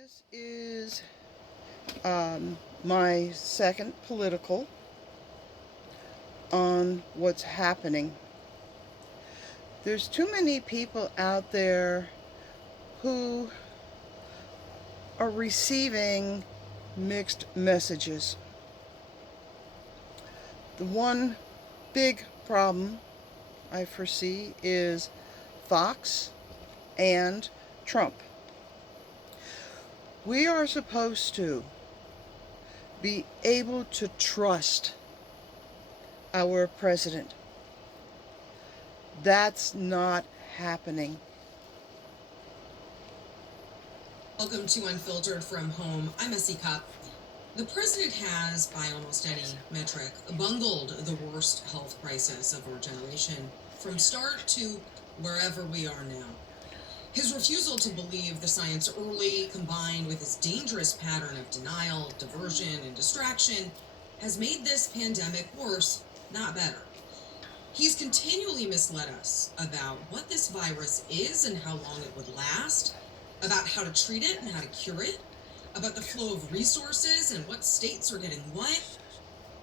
This is my second political on what's happening. There's too many people out there who are receiving mixed messages. The one big problem I foresee is Fox and Trump. We are supposed to be able to trust our president. That's not happening. Welcome to Unfiltered from Home. I'm Essie Cup. The president has, by almost any metric, bungled the worst health crisis of our generation from start to wherever we are now. His refusal to believe the science early, combined with his dangerous pattern of denial, diversion, and distraction, has made this pandemic worse, not better. He's continually misled us about what this virus is and how long it would last, about how to treat it and how to cure it, about the flow of resources and what states are getting what.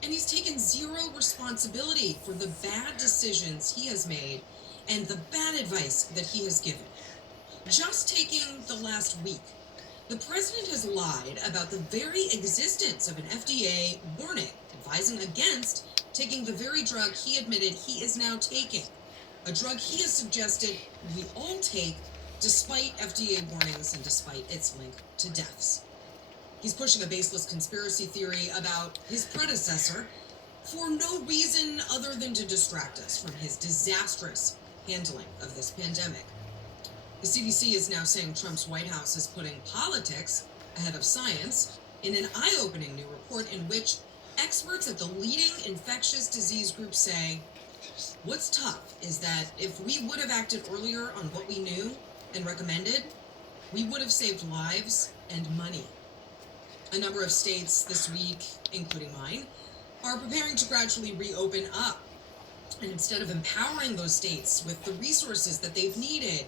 And he's taken zero responsibility for the bad decisions he has made and the bad advice that he has given. Just taking the last week, the president has lied about the very existence of an FDA warning advising against taking the very drug he admitted he is now taking, a drug he has suggested we all take despite FDA warnings and despite its link to deaths. He's pushing a baseless conspiracy theory about his predecessor for no reason other than to distract us from his disastrous handling of this pandemic. The CDC is now saying Trump's White House is putting politics ahead of science in an eye-opening new report in which experts at the leading infectious disease group say, what's tough is that if we would have acted earlier on what we knew and recommended, we would have saved lives and money. A number of states this week, including mine, are preparing to gradually reopen up. And instead of empowering those states with the resources that they've needed,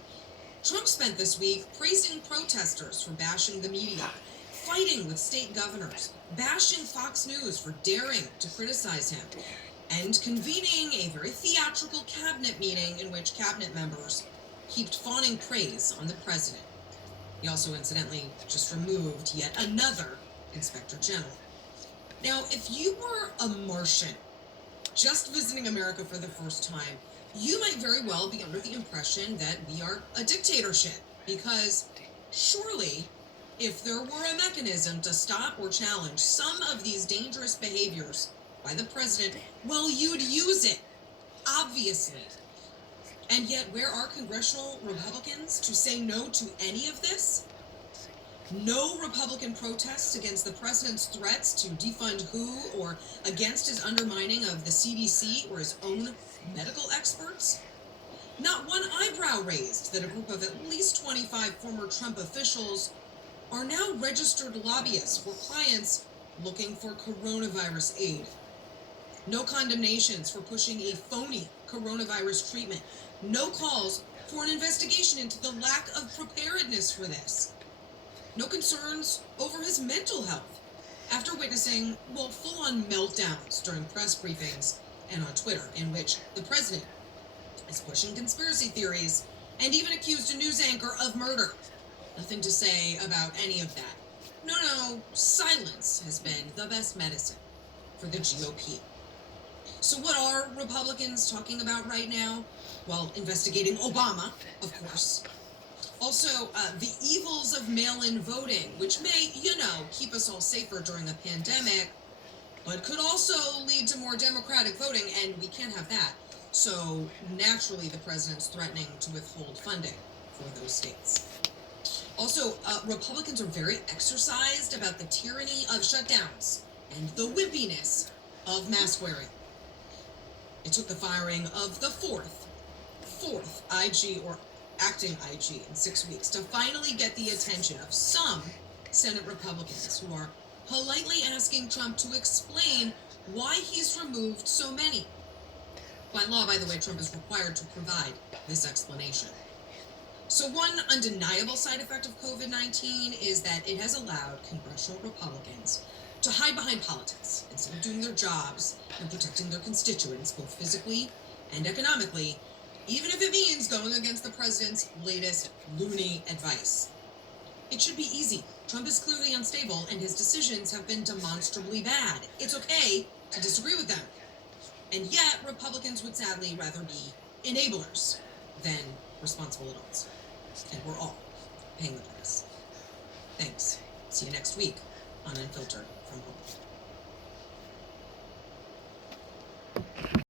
Trump spent this week praising protesters for bashing the media, fighting with state governors, bashing Fox News for daring to criticize him, and convening a very theatrical cabinet meeting in which cabinet members heaped fawning praise on the president. He also incidentally just removed yet another inspector general. Now, if you were a Martian just visiting America for the first time, you might very well be under the impression that we are a dictatorship, because surely, if there were a mechanism to stop or challenge some of these dangerous behaviors by the president, well, you'd use it, obviously. And yet, where are congressional Republicans to say no to any of this? No Republican protests against the president's threats to defund WHO or against his undermining of the CDC or his own medical experts? Not one eyebrow raised that a group of at least 25 former Trump officials are now registered lobbyists for clients looking for coronavirus aid. No condemnations for pushing a phony coronavirus treatment. No calls for an investigation into the lack of preparedness for this. No concerns over his mental health after witnessing, full-on meltdowns during press briefings and on Twitter, in which the president is pushing conspiracy theories and even accused a news anchor of murder. Nothing to say about any of that. No, silence has been the best medicine for the GOP. So what are Republicans talking about right now? Well, investigating Obama, of course. Also, the evils of mail-in voting, which may, keep us all safer during a pandemic, but could also lead to more democratic voting, and we can't have that. So, naturally, the president's threatening to withhold funding for those states. Also, Republicans are very exercised about the tyranny of shutdowns and the wimpiness of mask wearing. It took the firing of the fourth IG or acting IG in 6 weeks to finally get the attention of some Senate Republicans who are politely asking Trump to explain why he's removed so many. By law, by the way, Trump is required to provide this explanation. So, one undeniable side effect of COVID 19 is that it has allowed congressional Republicans to hide behind politics instead of doing their jobs and protecting their constituents, both physically and economically, even if it means going against the president's latest loony advice. It should be easy. Trump is clearly unstable, and his decisions have been demonstrably bad. It's okay to disagree with them. And yet, Republicans would sadly rather be enablers than responsible adults. And we're all paying the price. Thanks. See you next week on Unfiltered from Home.